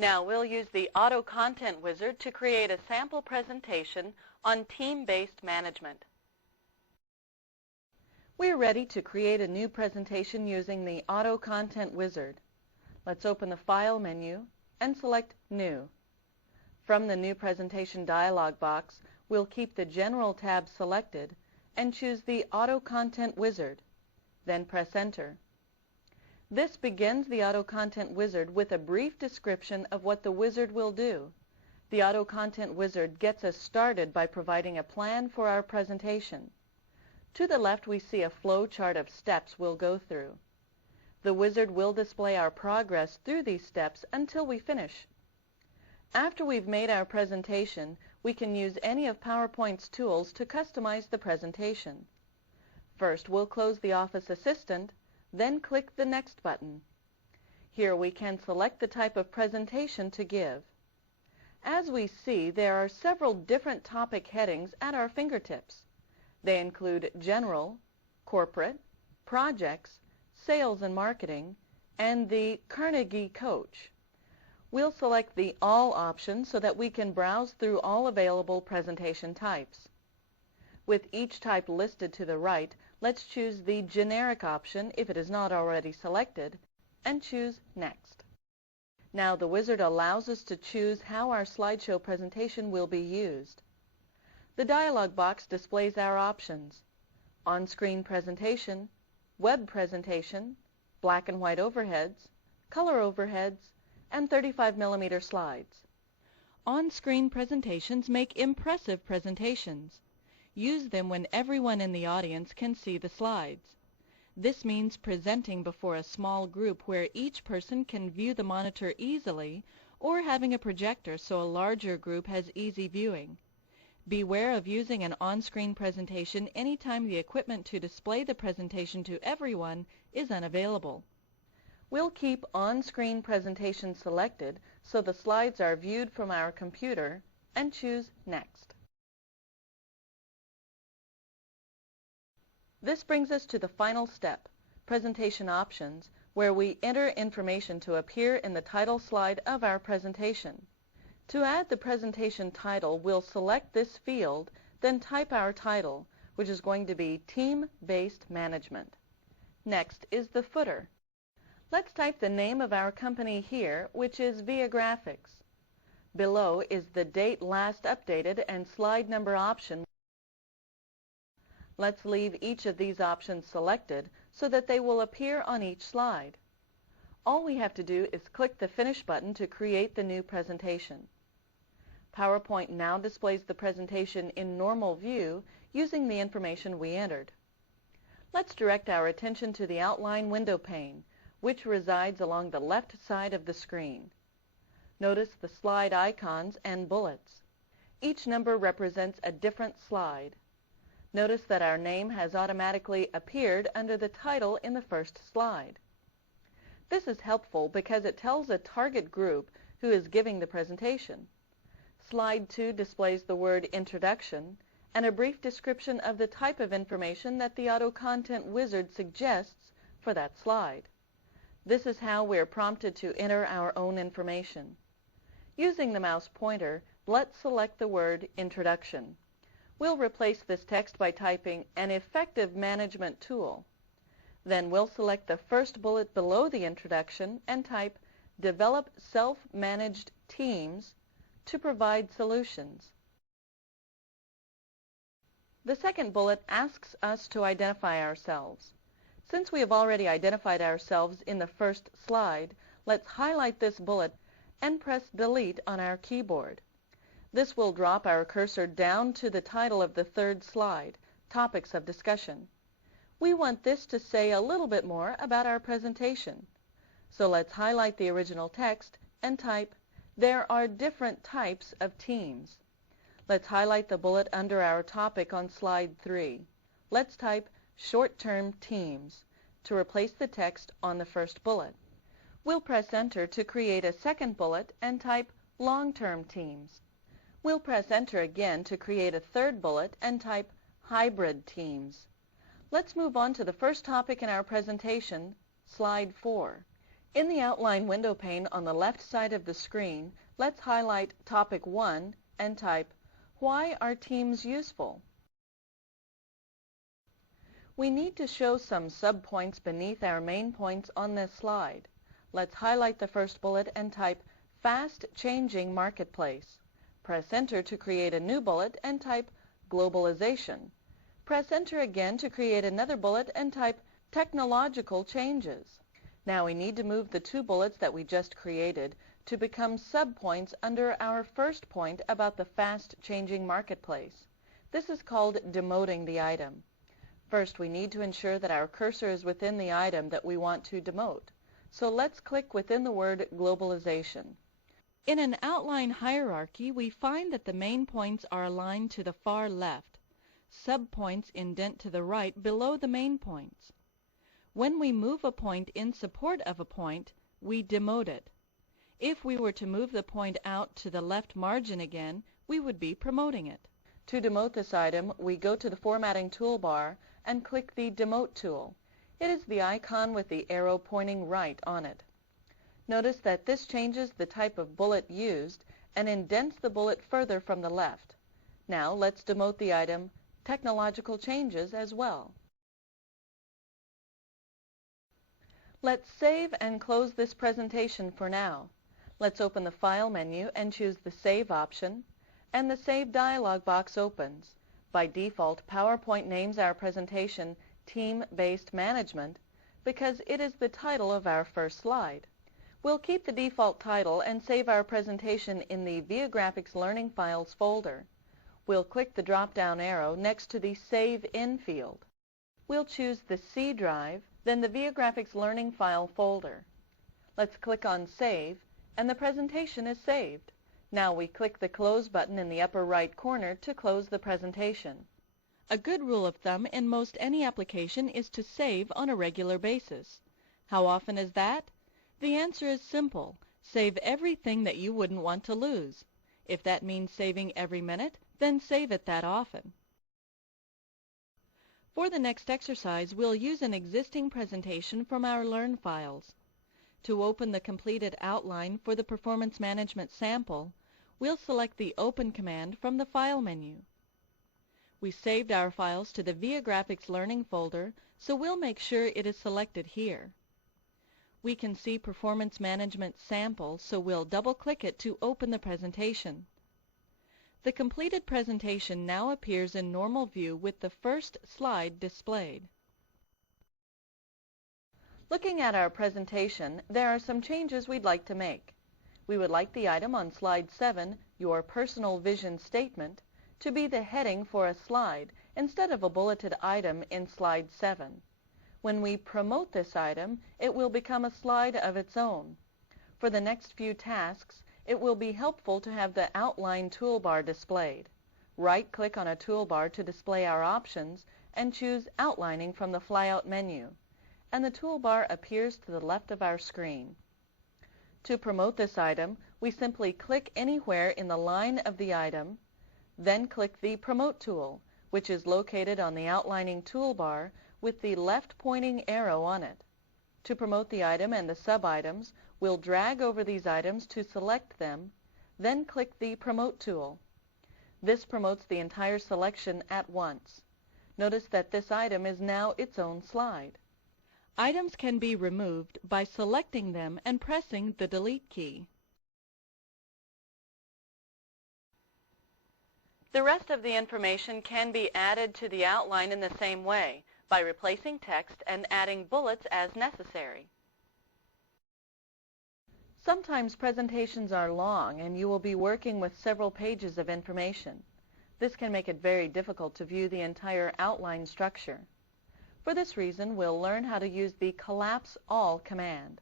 Now we'll use the Auto Content Wizard to create a sample presentation on team-based management. We're ready to create a new presentation using the Auto Content Wizard. Let's open the File menu and select New. From the New Presentation dialog box, we'll keep the General tab selected and choose the Auto Content Wizard. Then press Enter. This begins the Auto Content Wizard with a brief description of what the wizard will do. The Auto Content Wizard gets us started by providing a plan for our presentation. To the left, we see a flow chart of steps we'll go through. The wizard will display our progress through these steps until we finish. After we've made our presentation, we can use any of PowerPoint's tools to customize the presentation. First, we'll close the Office Assistant, then click the Next button. Here we can select the type of presentation to give. As we see, there are several different topic headings at our fingertips. They include General, Corporate, Projects, Sales and Marketing, and the Carnegie Coach. We'll select the All option so that we can browse through all available presentation types. With each type listed to the right, let's choose the Generic option if it is not already selected, and choose Next. Now the wizard allows us to choose how our slideshow presentation will be used. The dialog box displays our options: on-screen presentation, web presentation, black and white overheads, color overheads, and 35mm slides. On-screen presentations make impressive presentations. Use them when everyone in the audience can see the slides. This means presenting before a small group where each person can view the monitor easily, or having a projector so a larger group has easy viewing. Beware of using an on-screen presentation anytime the equipment to display the presentation to everyone is unavailable. We'll keep on-screen presentation selected so the slides are viewed from our computer, and choose Next. This brings us to the final step, Presentation Options, where we enter information to appear in the title slide of our presentation. To add the presentation title, we'll select this field, then type our title, which is going to be Team-Based Management. Next is the footer. Let's type the name of our company here, which is Viagrafix. Below is the date last updated and slide number option. Let's leave each of these options selected so that they will appear on each slide. All we have to do is click the Finish button to create the new presentation. PowerPoint now displays the presentation in normal view using the information we entered. Let's direct our attention to the outline window pane, which resides along the left side of the screen. Notice the slide icons and bullets. Each number represents a different slide. Notice that our name has automatically appeared under the title in the first slide. This is helpful because it tells a target group who is giving the presentation. Slide 2 displays the word Introduction and a brief description of the type of information that the Auto Content Wizard suggests for that slide. This is how we're prompted to enter our own information. Using the mouse pointer, let's select the word Introduction. We'll replace this text by typing an effective management tool. Then we'll select the first bullet below the introduction and type Develop Self-Managed Teams to provide solutions. The second bullet asks us to identify ourselves. Since we have already identified ourselves in the first slide, let's highlight this bullet and press Delete on our keyboard. This will drop our cursor down to the title of the third slide, Topics of Discussion. We want this to say a little bit more about our presentation. So let's highlight the original text and type, There are different types of teams. Let's highlight the bullet under our topic on slide 3. Let's type Short-Term Teams to replace the text on the first bullet. We'll press Enter to create a second bullet and type Long-Term Teams. We'll press Enter again to create a third bullet and type Hybrid Teams. Let's move on to the first topic in our presentation, slide 4. In the outline window pane on the left side of the screen, let's highlight Topic 1 and type, "Why are teams useful?" We need to show some subpoints beneath our main points on this slide. Let's highlight the first bullet and type, "Fast Changing Marketplace." Press Enter to create a new bullet and type, "Globalization." Press Enter again to create another bullet and type, "Technological Changes." Now we need to move the two bullets that we just created to become subpoints under our first point about the fast-changing marketplace. This is called demoting the item. First, we need to ensure that our cursor is within the item that we want to demote. So let's click within the word globalization. In an outline hierarchy, we find that the main points are aligned to the far left. Subpoints indent to the right below the main points. When we move a point in support of a point, we demote it. If we were to move the point out to the left margin again, we would be promoting it. To demote this item, we go to the Formatting toolbar and click the Demote tool. It is the icon with the arrow pointing right on it. Notice that this changes the type of bullet used and indents the bullet further from the left. Now let's demote the item Technological Changes as well. Let's save and close this presentation for now. Let's open the File menu and choose the Save option, and the Save dialog box opens. By default, PowerPoint names our presentation Team-Based Management because it is the title of our first slide. We'll keep the default title and save our presentation in the Viagrafix Learning Files folder. We'll click the drop-down arrow next to the Save In field. We'll choose the C drive, then the Viagrafix Learning File folder. Let's click on Save, and the presentation is saved. Now we click the Close button in the upper right corner to close the presentation. A good rule of thumb in most any application is to save on a regular basis. How often is that? The answer is simple. Save everything that you wouldn't want to lose. If that means saving every minute, then save it that often. For the next exercise, we'll use an existing presentation from our Learn files. To open the completed outline for the Performance Management sample, we'll select the Open command from the File menu. We saved our files to the Viagrafix Learning folder, so we'll make sure it is selected here. We can see Performance Management Sample, so we'll double-click it to open the presentation. The completed presentation now appears in normal view with the first slide displayed. Looking at our presentation, there are some changes we'd like to make. We would like the item on Slide 7, Your Personal Vision Statement, to be the heading for a slide instead of a bulleted item in Slide 7. When we promote this item, it will become a slide of its own. For the next few tasks, it will be helpful to have the Outline toolbar displayed. Right-click on a toolbar to display our options and choose Outlining from the flyout menu, and the toolbar appears to the left of our screen. To promote this item, we simply click anywhere in the line of the item, then click the Promote tool, which is located on the Outlining toolbar with the left-pointing arrow on it. To promote the item and the sub-items, we'll drag over these items to select them, then click the Promote tool. This promotes the entire selection at once. Notice that this item is now its own slide. Items can be removed by selecting them and pressing the Delete key. The rest of the information can be added to the outline in the same way, by replacing text and adding bullets as necessary. Sometimes presentations are long and you will be working with several pages of information. This can make it very difficult to view the entire outline structure. For this reason, we'll learn how to use the Collapse All command.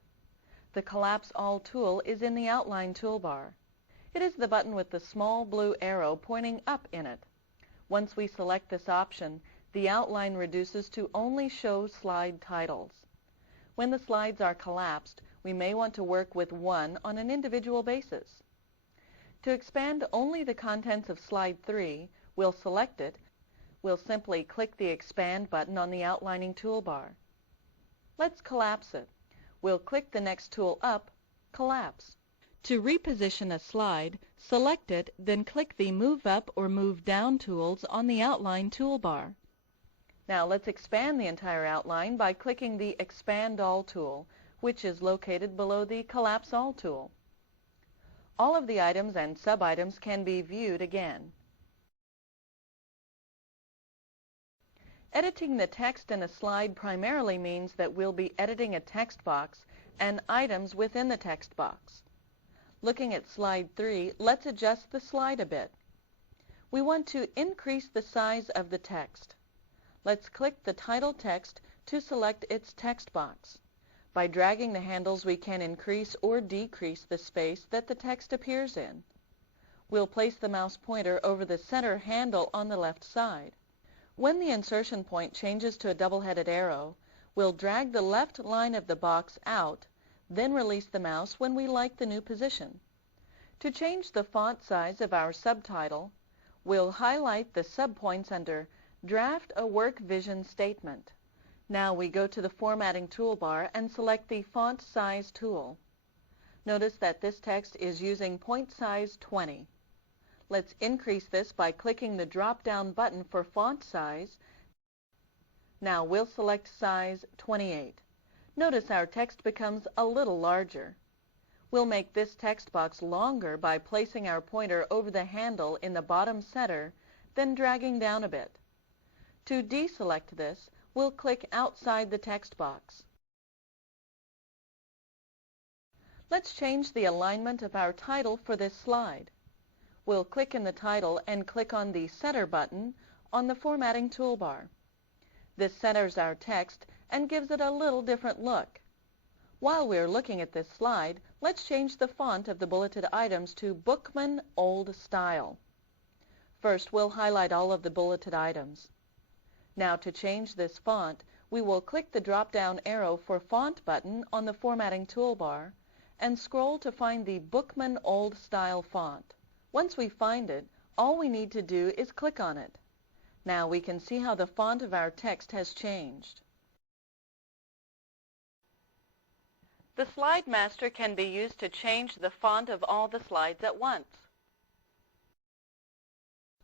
The Collapse All tool is in the Outline toolbar. It is the button with the small blue arrow pointing up in it. Once we select this option, the outline reduces to only show slide titles. When the slides are collapsed, we may want to work with one on an individual basis. To expand only the contents of Slide 3, we'll select it. We'll simply click the Expand button on the Outlining toolbar. Let's collapse it. We'll click the next tool up, Collapse. To reposition a slide, select it, then click the Move Up or Move Down tools on the Outline toolbar. Now let's expand the entire outline by clicking the Expand All tool, which is located below the Collapse All tool. All of the items and sub-items can be viewed again. Editing the text in a slide primarily means that we'll be editing a text box and items within the text box. Looking at slide 3, let's adjust the slide a bit. We want to increase the size of the text. Let's click the title text to select its text box. By dragging the handles, we can increase or decrease the space that the text appears in. We'll place the mouse pointer over the center handle on the left side. When the insertion point changes to a double-headed arrow, we'll drag the left line of the box out, then release the mouse when we like the new position. To change the font size of our subtitle, we'll highlight the subpoints under Draft a Work Vision Statement. Now we go to the Formatting toolbar and select the Font Size tool. Notice that this text is using point size 20. Let's increase this by clicking the drop-down button for font size. Now we'll select size 28. Notice our text becomes a little larger. We'll make this text box longer by placing our pointer over the handle in the bottom center, then dragging down a bit. To deselect this, we'll click outside the text box. Let's change the alignment of our title for this slide. We'll click in the title and click on the Center button on the Formatting toolbar. This centers our text and gives it a little different look. While we're looking at this slide, let's change the font of the bulleted items to Bookman Old Style. First, we'll highlight all of the bulleted items. Now to change this font, we will click the drop-down arrow for Font button on the Formatting toolbar and scroll to find the Bookman Old Style font. Once we find it, all we need to do is click on it. Now we can see how the font of our text has changed. The Slide Master can be used to change the font of all the slides at once.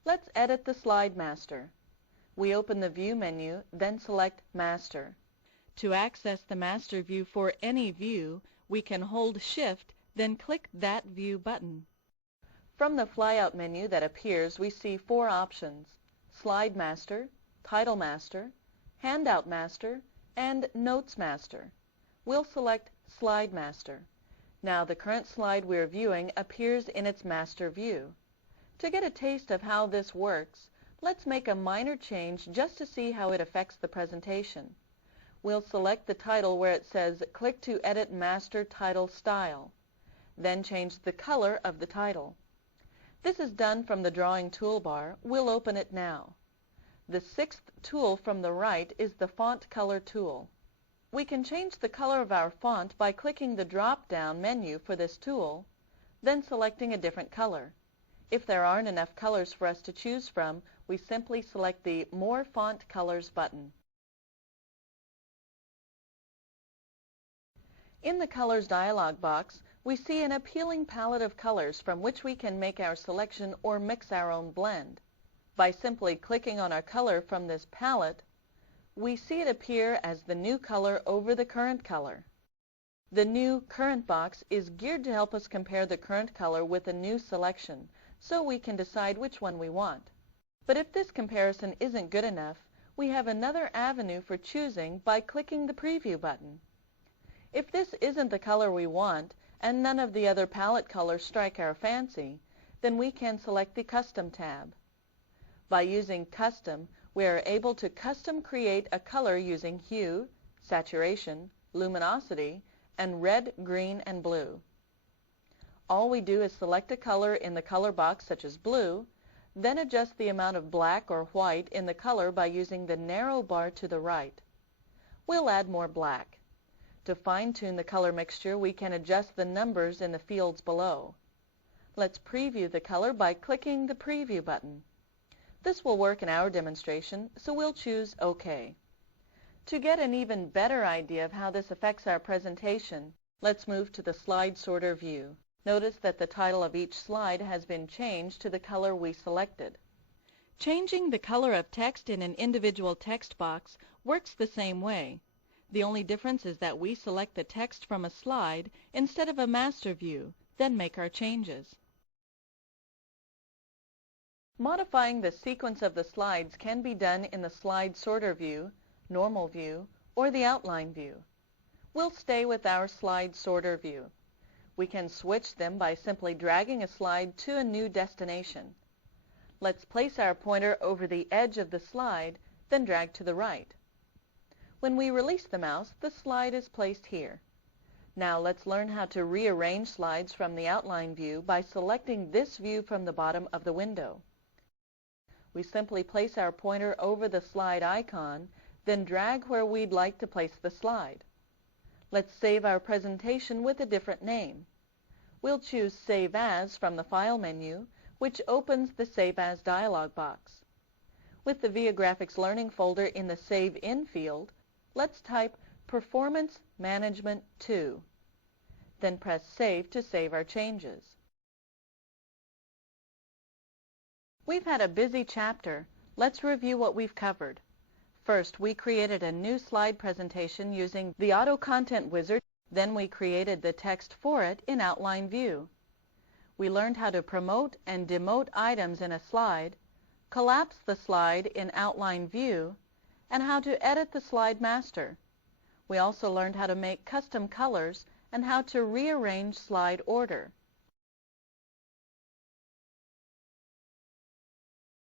Let's edit the Slide Master. We open the View menu, then select Master. To access the master view for any view, we can hold Shift, then click that View button. From the flyout menu that appears, we see 4 options: Slide Master, Title Master, Handout Master, and Notes Master. We'll select Slide Master. Now the current slide we're viewing appears in its master view. To get a taste of how this works, let's make a minor change just to see how it affects the presentation. We'll select the title where it says Click to Edit Master Title Style. Then change the color of the title. This is done from the Drawing toolbar. We'll open it now. The 6th tool from the right is the Font Color tool. We can change the color of our font by clicking the drop-down menu for this tool, then selecting a different color. If there aren't enough colors for us to choose from, we simply select the More Font Colors button. In the Colors dialog box, we see an appealing palette of colors from which we can make our selection or mix our own blend. By simply clicking on our color from this palette, we see it appear as the new color over the current color. The new Current box is geared to help us compare the current color with a new selection, so we can decide which one we want. But if this comparison isn't good enough, we have another avenue for choosing by clicking the Preview button. If this isn't the color we want, and none of the other palette colors strike our fancy, then we can select the Custom tab. By using Custom, we are able to custom create a color using hue, saturation, luminosity, and red, green, and blue. All we do is select a color in the color box such as blue, then adjust the amount of black or white in the color by using the narrow bar to the right. We'll add more black. To fine-tune the color mixture, we can adjust the numbers in the fields below. Let's preview the color by clicking the Preview button. This will work in our demonstration, so we'll choose OK. To get an even better idea of how this affects our presentation, let's move to the slide sorter view. Notice that the title of each slide has been changed to the color we selected. Changing the color of text in an individual text box works the same way. The only difference is that we select the text from a slide instead of a master view, then make our changes. Modifying the sequence of the slides can be done in the slide sorter view, normal view, or the outline view. We'll stay with our slide sorter view. We can switch them by simply dragging a slide to a new destination. Let's place our pointer over the edge of the slide, then drag to the right. When we release the mouse, the slide is placed here. Now let's learn how to rearrange slides from the outline view by selecting this view from the bottom of the window. We simply place our pointer over the slide icon, then drag where we'd like to place the slide. Let's save our presentation with a different name. We'll choose Save As from the File menu, which opens the Save As dialog box. With the Viagrafix Learning folder in the Save In field, let's type Performance Management 2. Then press Save to save our changes. We've had a busy chapter. Let's review what we've covered. First, we created a new slide presentation using the Auto Content Wizard. Then we created the text for it in Outline View. We learned how to promote and demote items in a slide, collapse the slide in Outline View, and how to edit the slide master. We also learned how to make custom colors and how to rearrange slide order.